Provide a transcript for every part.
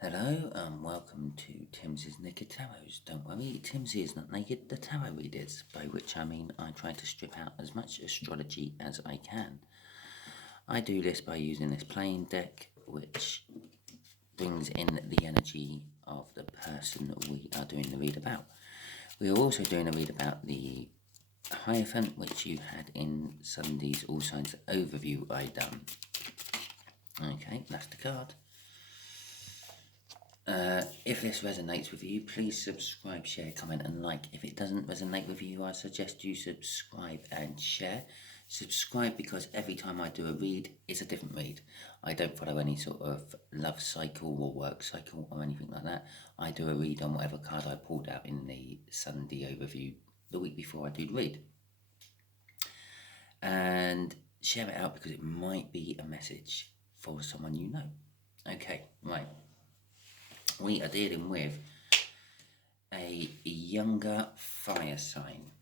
Hello and welcome to Timsy's Naked Tarots. Don't worry, Timsy is not naked, the tarot readers, by which I mean I try to strip out as much astrology as I can. I do this by using this plain deck, which brings in the energy of the person we are doing the read about. We are also doing a read about the Hierophant, which you had in Sunday's All Signs overview I done. Okay, that's the card. If this resonates with you, please subscribe, share, comment and like. If it doesn't resonate with you, I suggest you subscribe and share. Subscribe because every time I do a read, it's a different read. I don't follow any sort of love cycle or work cycle or anything like that. I do a read on whatever card I pulled out in the Sunday overview the week before I do the read. And share it out because it might be a message for someone you know. Okay, right. We are dealing with a younger fire sign.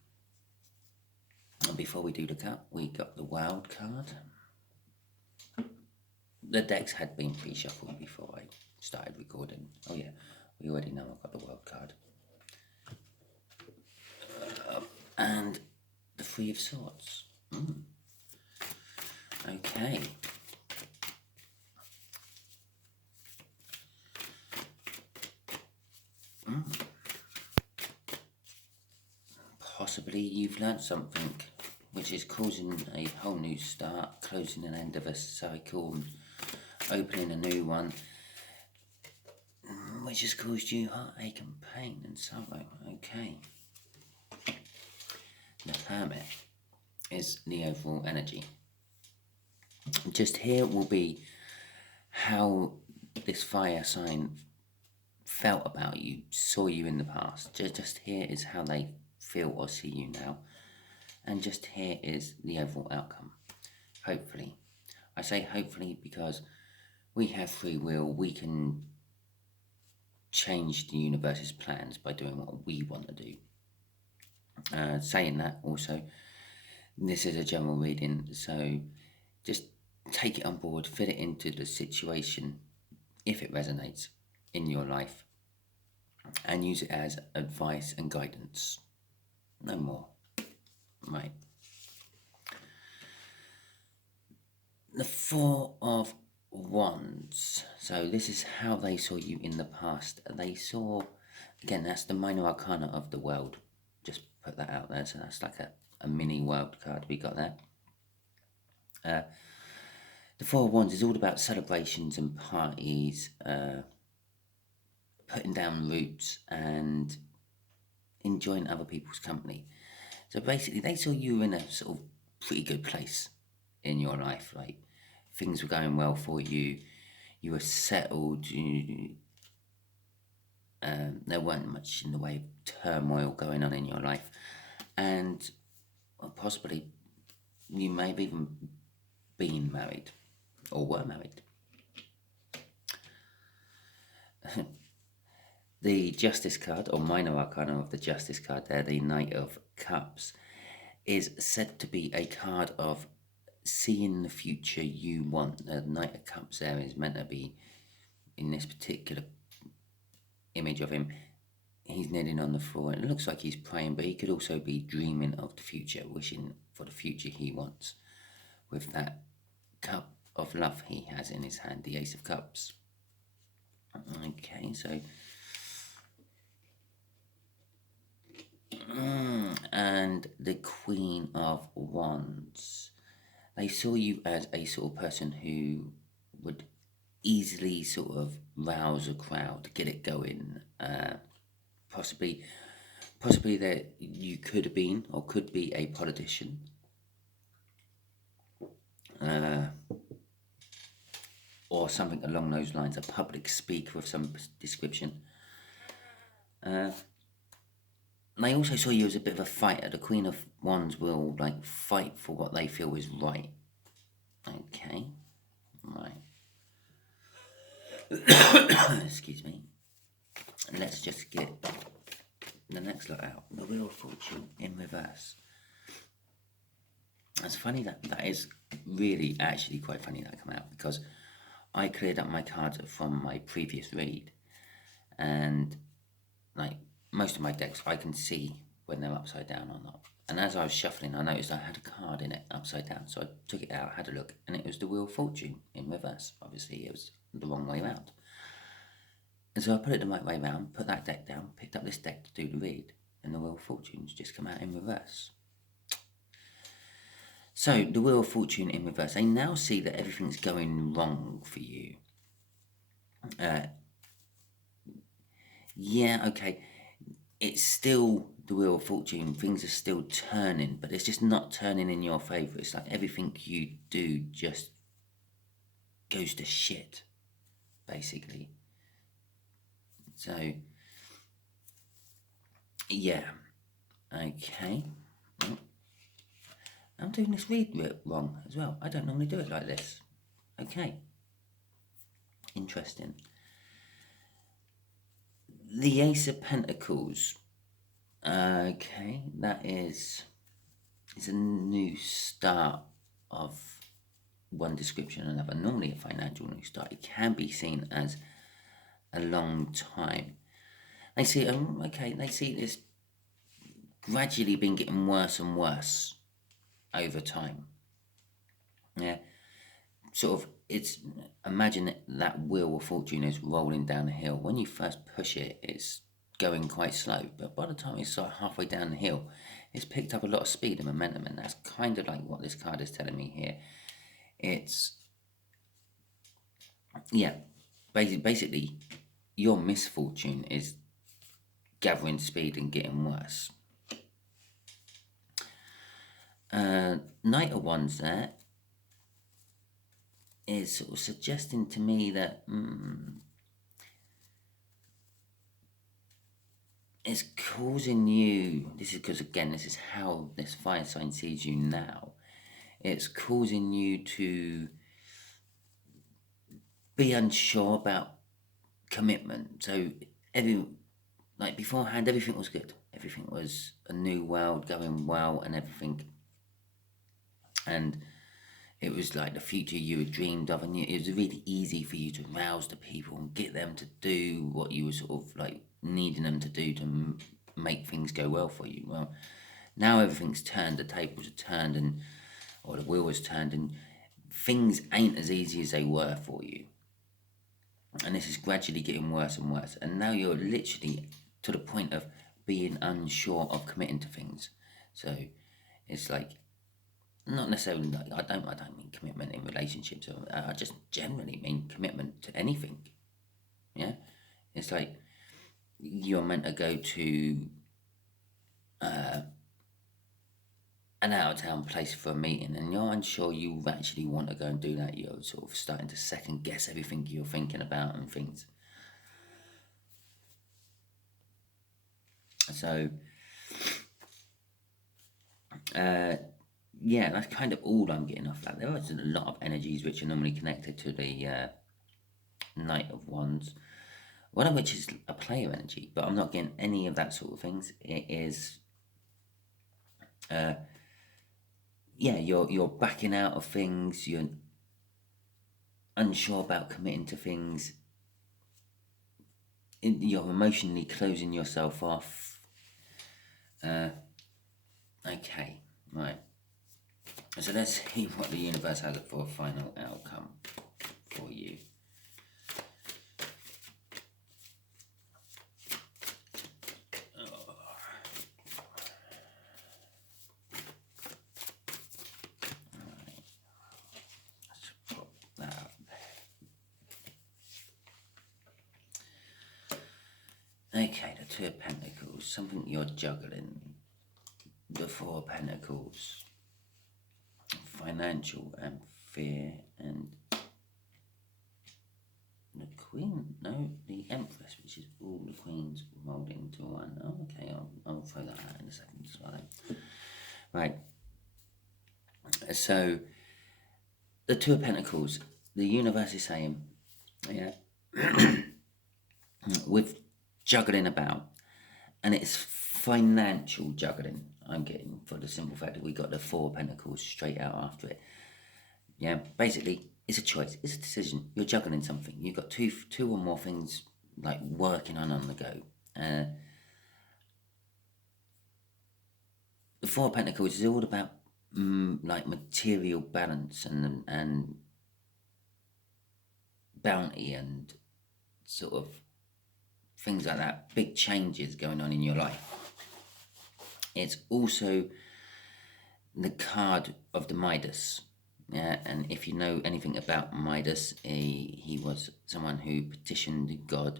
And before we do the cut, we got the wild card. The decks had been pre-shuffled before I started recording. Oh yeah, we already know I've got the wild card. And the Three of Swords. Okay. Possibly you've learnt something which is causing a whole new start, closing an end of a cycle and opening a new one, which has caused you heartache and pain and sorrow. Okay. The Hermit is the overall energy. Just here will be how this fire sign felt about you, saw you in the past. Just here is how they feel or see you now. And just here is the overall outcome. Hopefully. I say hopefully because we have free will. We can change the universe's plans by doing what we want to do. Saying that also, this is a general reading, so just take it on board, fit it into the situation if it resonates in your life, and use it as advice and guidance. No more. Right. The Four of Wands. So this is how they saw you in the past. They saw, again, that's the minor arcana of the world. Just put that out there. So that's like a mini world card we got there. The Four of Wands is all about celebrations and parties, putting down roots and enjoying other people's company. So basically, they saw you in a sort of pretty good place in your life. Like things were going well for you. You were settled. There weren't much in the way of turmoil going on in your life, and possibly you may have even been married or were married. The Justice card, or minor arcana of the Justice card there, the Knight of Cups, is said to be a card of seeing the future you want. The Knight of Cups there is meant to be, in this particular image of him, he's kneeling on the floor. It looks like he's praying, but he could also be dreaming of the future, wishing for the future he wants, with that cup of love he has in his hand, the Ace of Cups. Okay, so and the Queen of Wands. They saw you as a sort of person who would easily sort of rouse a crowd, get it going. Possibly that you could have been or could be a politician. Or something along those lines, a public speaker of some description. They also saw you as a bit of a fighter. The Queen of Wands will like fight for what they feel is right. Okay, right. Excuse me. Let's just get the next lot out. The Wheel of Fortune in reverse. It's funny that is really actually quite funny that come out, because I cleared up my cards from my previous read, and like most of my decks, I can see when they're upside down or not. And as I was shuffling, I noticed I had a card in it upside down, so I took it out, had a look, and it was the Wheel of Fortune in reverse. Obviously, it was the wrong way round. And so I put it the right way round, put that deck down, picked up this deck to do the read, and the Wheel of Fortune's just come out in reverse. So, the Wheel of Fortune in reverse. I now see that everything's going wrong for you. Yeah, okay. It's still the Wheel of Fortune. Things are still turning, but it's just not turning in your favour. It's like everything you do just goes to shit, basically. So, yeah. Okay. Well, I'm doing this read wrong as well. I don't normally do it like this. Okay. Interesting. The Ace of Pentacles. Okay, that is a new start of one description or another. Normally a financial new start. It can be seen as a long time. They see, they see this gradually been getting worse and worse over time. Yeah, sort of, it's, imagine that Wheel of Fortune is rolling down a hill. When you first push it, it's going quite slow, but by the time it's sort of halfway down the hill, it's picked up a lot of speed and momentum, and that's kind of like what this card is telling me here. It's, yeah, basically, your misfortune is gathering speed and getting worse. Knight of Wands there is sort of suggesting to me that it's causing you, this is because, again, this is how this fire sign sees you now. It's causing you to be unsure about commitment. So, like beforehand, everything was good. Everything was a new world going well and everything. And it was like the future you had dreamed of, and it was really easy for you to rouse the people and get them to do what you were sort of like needing them to do to make things go well for you. Well, now everything's turned, the tables are turned, or the wheel has turned, and things ain't as easy as they were for you. And this is gradually getting worse and worse. And now you're literally to the point of being unsure of committing to things. So it's like, not necessarily, like, I don't mean commitment in relationships. I just generally mean commitment to anything. Yeah, it's like you're meant to go to an out of town place for a meeting, and you're unsure you actually want to go and do that. You're sort of starting to second guess everything you're thinking about and things. So, yeah, that's kind of all I'm getting off that. There are a lot of energies which are normally connected to the Knight of Wands, one of which is a player energy, but I'm not getting any of that sort of things. It is, yeah, you're backing out of things, you're unsure about committing to things, you're emotionally closing yourself off. Okay, right. So let's see what the universe has for a final outcome for you. Okay, the Two of Pentacles, something you're juggling. The Four of Pentacles, financial and fear, and the Queen, no, the Empress, which is all the Queens rolled into one. Oh, okay, I'll throw that out in a second. Right, so the Two of Pentacles, the universe is saying, yeah, with juggling about, and it's financial juggling I'm getting, for the simple fact that we got the Four of Pentacles straight out after it. Yeah, basically It's a choice. It's a decision. You're juggling something. You've got two or more things like working on the go. The Four of Pentacles is all about like material balance and bounty and sort of things like that. Big changes going on in your life. It's also the card of the Midas. Yeah, and if you know anything about Midas, he was someone who petitioned God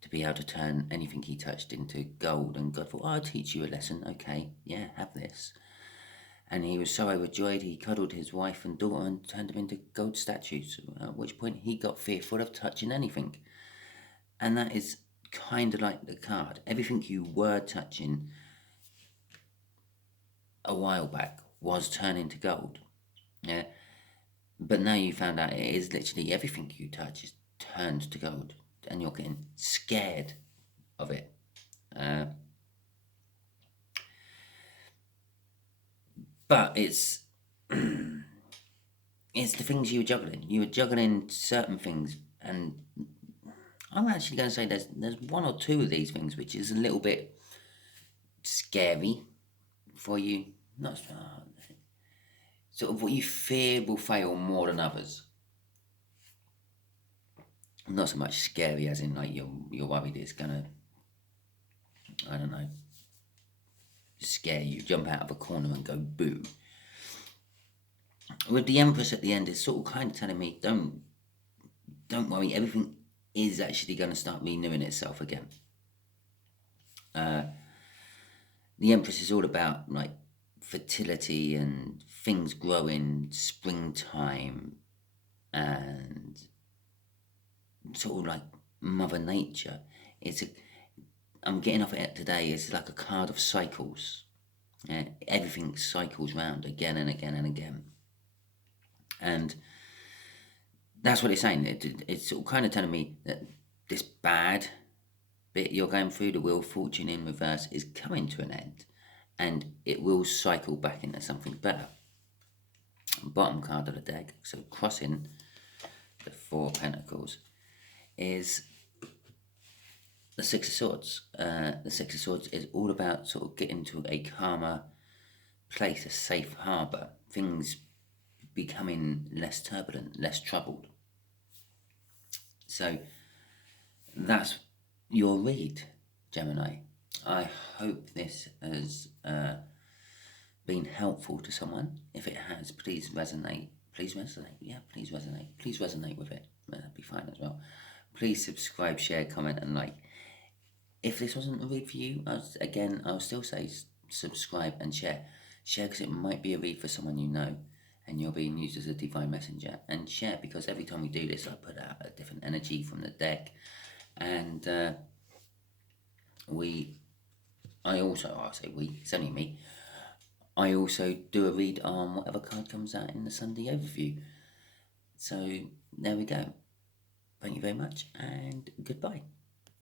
to be able to turn anything he touched into gold, and God thought, oh, I'll teach you a lesson. Okay, yeah, have this. And he was so overjoyed, he cuddled his wife and daughter and turned them into gold statues, at which point he got fearful of touching anything. And that is kind of like the card. Everything you were touching a while back was turning to gold. Yeah. But now you found out it is literally everything you touch is turned to gold, and you're getting scared of it. But it's it's the things you were juggling. You were juggling certain things, and I'm actually going to say there's one or two of these things which is a little bit scary for you. Not sort of what you fear will fail more than others. Not so much scary as in like you're worried it's gonna, I don't know, scare you, jump out of a corner and go boo. With the Empress at the end, it's sort of kind of telling me don't worry, everything is actually going to start renewing itself again. The Empress is all about like fertility and things growing, springtime, and sort of like Mother Nature. I'm getting off it today. It's like a card of cycles. Everything cycles round again and again and again, and that's what it's saying. It's sort of kind of telling me that this bad bit you're going through, the Wheel of Fortune in reverse, is coming to an end, and it will cycle back into something better. Bottom card of the deck, so crossing the Four of Pentacles, is the Six of Swords. The Six of Swords is all about sort of getting to a calmer place, a safe harbour, things becoming less turbulent, less troubled. So that's your read, Gemini. I hope this has been helpful to someone. If it has, please resonate. Please resonate. Yeah, please resonate. Please resonate with it. That'd be fine as well. Please subscribe, share, comment, and like. If this wasn't a read for you, I'll still say subscribe and share. Share because it might be a read for someone you know, and you're being used as a divine messenger. And share because every time we do this, I put out a different energy from the deck, and it's only me. I also do a read on whatever card comes out in the Sunday overview. So there we go. Thank you very much, and goodbye.